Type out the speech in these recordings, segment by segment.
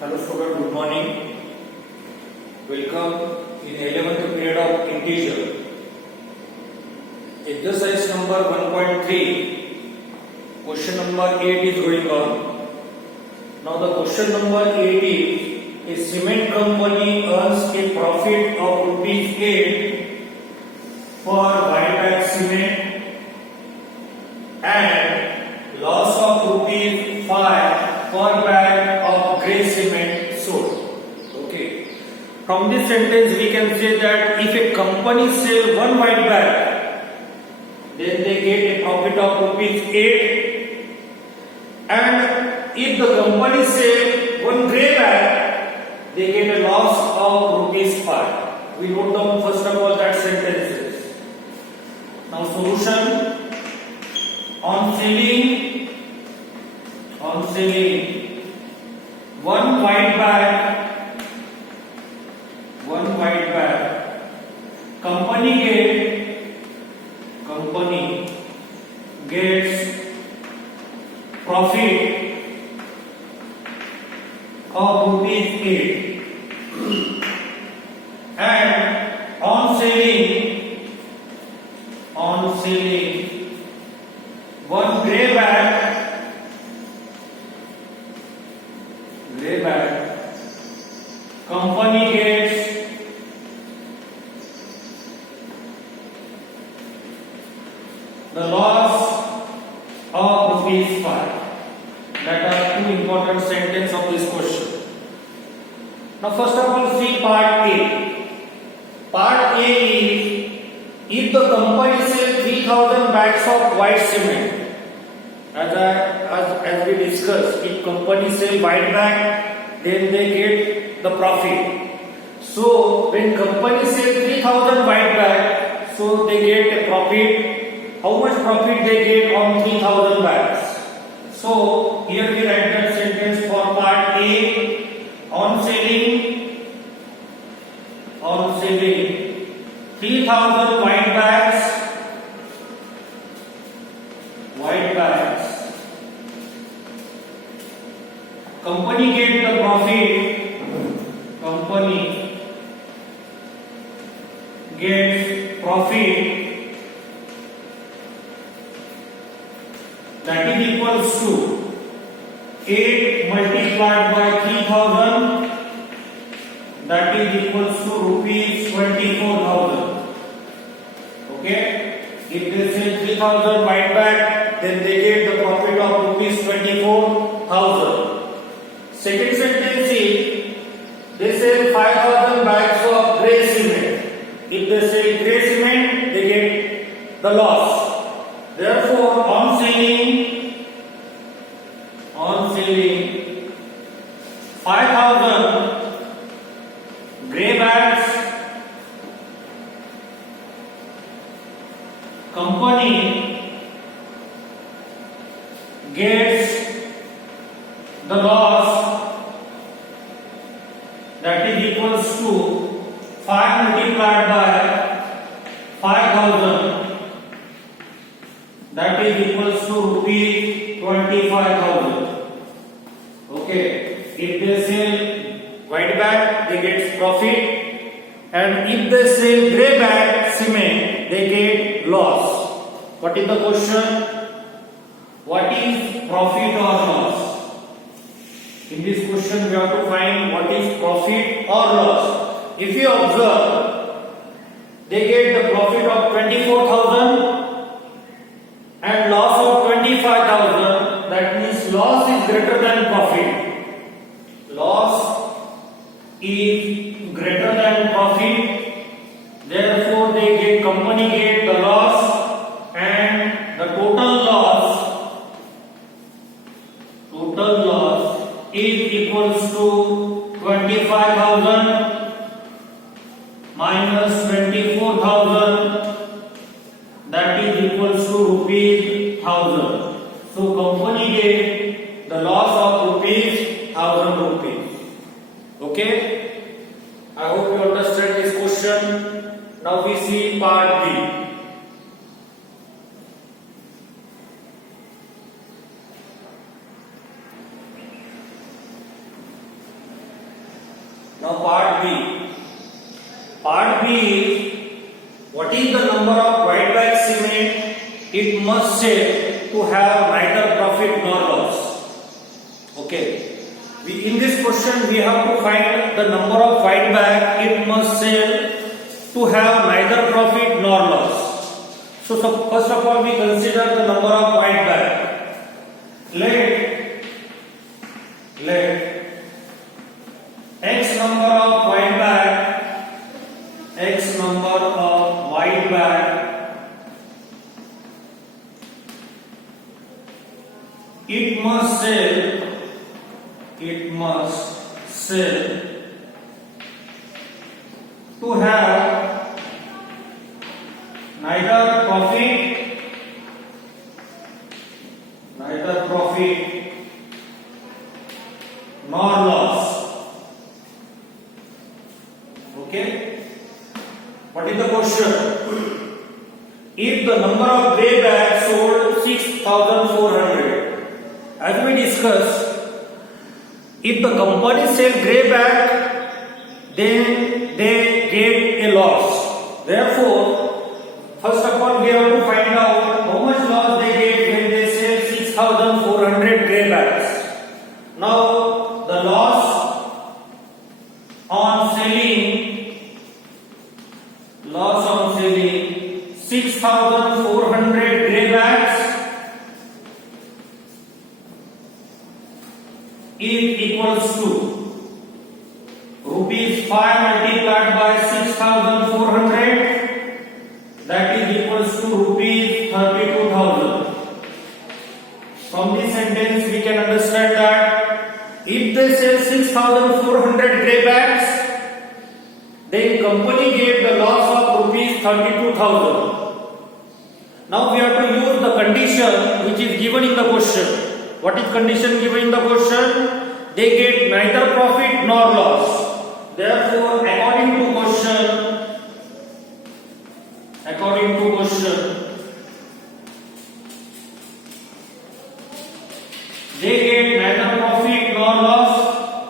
Hello student, good morning. Welcome in 11th period of integer. Exercise number 1.3. Question number 8 is going on. Now the question number 8 is, a cement company earns a profit of rupees 8 for buyback cement and loss of rupees 5 for bag of grey cement sold. Okay. From this sentence we can say that if a company sell one white bag, then they get a profit of rupees 8, and if the company sell one grey bag, they get a loss of rupees 5. We note down first of all that sentences. Now solution. On selling one white bag, company gets profit of rupees 8, and on selling one grey bag, company gets the loss of rupees 5. That are two important sentences of this question. Now first of all see part A. Part A is, if the company sells 3000 bags of white cement, as we discussed, if company sell white bag, then they get the profit. So when company sell 3000 white bag, so they get a profit. How much profit they get on 3000 bags? So here we write that sentence for part A. On selling 3000 white bags, company get the profit. Company gets profit that is equals to 8 multiplied by 3000, that is equals to rupees 24,000. Okay, if they sell 3000 white bag, then they get the profit of rupees 24,000. Second sentence is, they sell 5000 bags of grey cement. If they sell grey cement, they get the loss. Therefore, on selling 5000 grey bags, company gets the loss that is equals to 5 multiplied by 5000, that is equals to rupees 25,000. Okay, if they sell white bag, they get profit, and if they sell grey bag cement, they get loss. What is the question? What is profit or loss? In this question we have to find what is profit or loss. If you observe, they get the profit of 24,000 and loss of 25,000. That means loss is greater than profit. Loss is greater than profit. Therefore, company get the loss, and the total loss is equals to 25,000 minus 24,000, that is equals to rupees 1000. So company get the loss of rupees 1000 rupees. Okay, I hope you understand this question. Now we see part B. Now part B. Part B is what is the number of white bag cement it must sell to have neither profit nor loss. Okay. In this question we have to find the number of white bag it must sell to have neither profit nor loss. So first of all we consider the number of white bag. Let X number of white bag it must sell to have neither profit nor loss. Okay, what is the question? If the number of grey bags sold 6,400, as we discussed, if the company sell grey bag, then they get a loss. Therefore, first of all we have to find out how much loss they get when they sell 6,400 grey bags. Now the loss on selling 6,400 grey bags is equals to rupees 5 multiplied by 6,400, that is equals to rupees 32,000. From this sentence we can understand that if they sell 6,400 grey bags, then company gave the loss of rupees 32,000. Now we have to use the condition which is given in the question. What is condition given in the question? They get neither profit nor loss. Therefore, according to question, they get neither profit nor loss.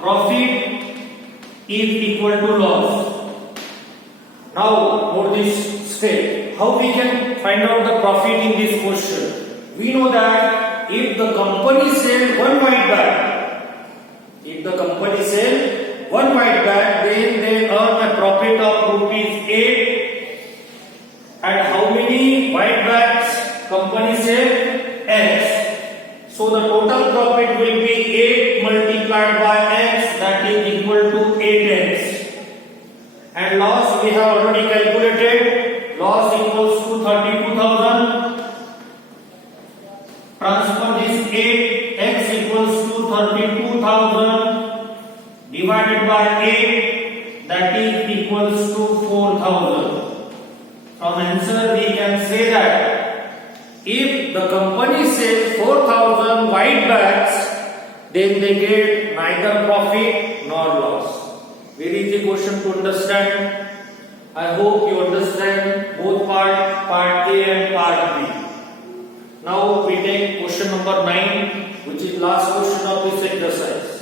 Profit is equal to loss. Now, note this step. How we can find out the profit in this question? We know that if the company sell one white bag, then they earn a profit of rupees 8. And how many white bags company sell? X. So the total profit will be 8 multiplied by X, that is equal to 8X. And loss we have already calculated. Loss equals to 32,000. Transfer this 8, X equals to 32,000 divided by 8, that is equals to 4,000. From answer we can say that if the company sells 4,000 white bags, then they get neither profit nor loss. Very easy question to understand. I hope you understand both part A and part B. Now we take question number 9, which is last question of this exercise.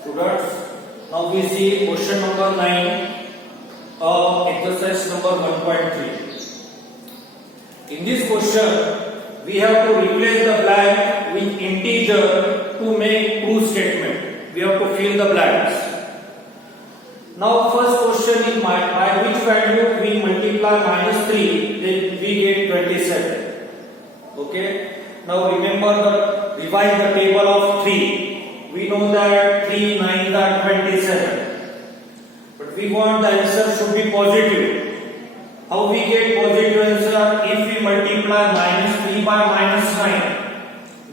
Students, now we see question number 9 of exercise number 1.3. In this question, we have to replace the blank with integer to make true statement. We have to fill the blanks. Now first question is by which value we multiply -3, then we get 27. Okay. Now remember revise the table of 3. We know that 3 9s are 27. But we want the answer should be positive. How we get positive answer? If we multiply -3 by -9,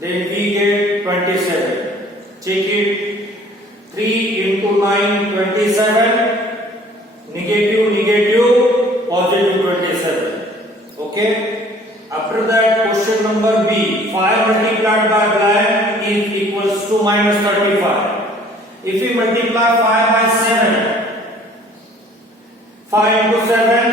then we get 27. Check it. 3 into 9, 27. Negative, positive 27. Okay. After that, question number B. 5 multiplied by blank is equals to -35. If we multiply 5 by 7, 5 into 7,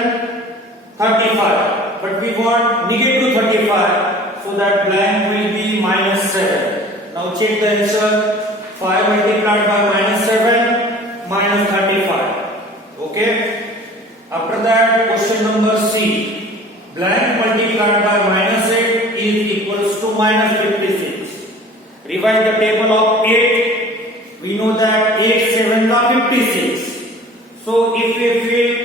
35. But we want negative 35, so that blank will be minus 7. Now check the answer. 5 multiplied by minus 7, minus 35. Okay. After that, question number C. Blank multiplied by minus 8 is equals to minus 56. Revise the table of 8. We know that 8 7 are 56. So if we fill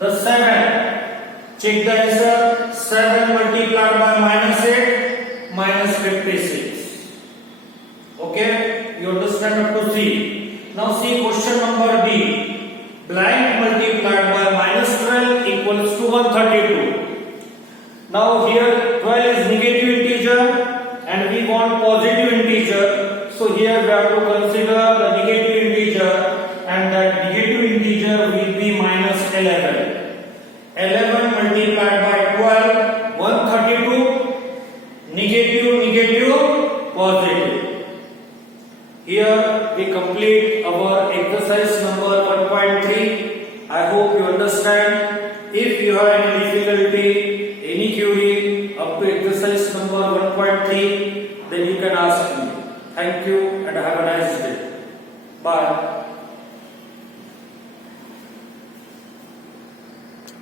the 7, check the answer. 7 multiplied by minus 8, minus 56. Okay, you understand up to C. Now see question number D. Blank multiplied by minus 12 equals to 132. Now here 12 is negative integer and we want positive integer. So here we have to consider the negative integer, and that negative integer will be minus 11. 11 multiplied by 12, 132, negative, positive. Here we complete our exercise number 1.3. I hope you understand. If you have any difficulty, any query up to exercise number 1.3, then you can ask me. Thank you and have a nice day. Bye.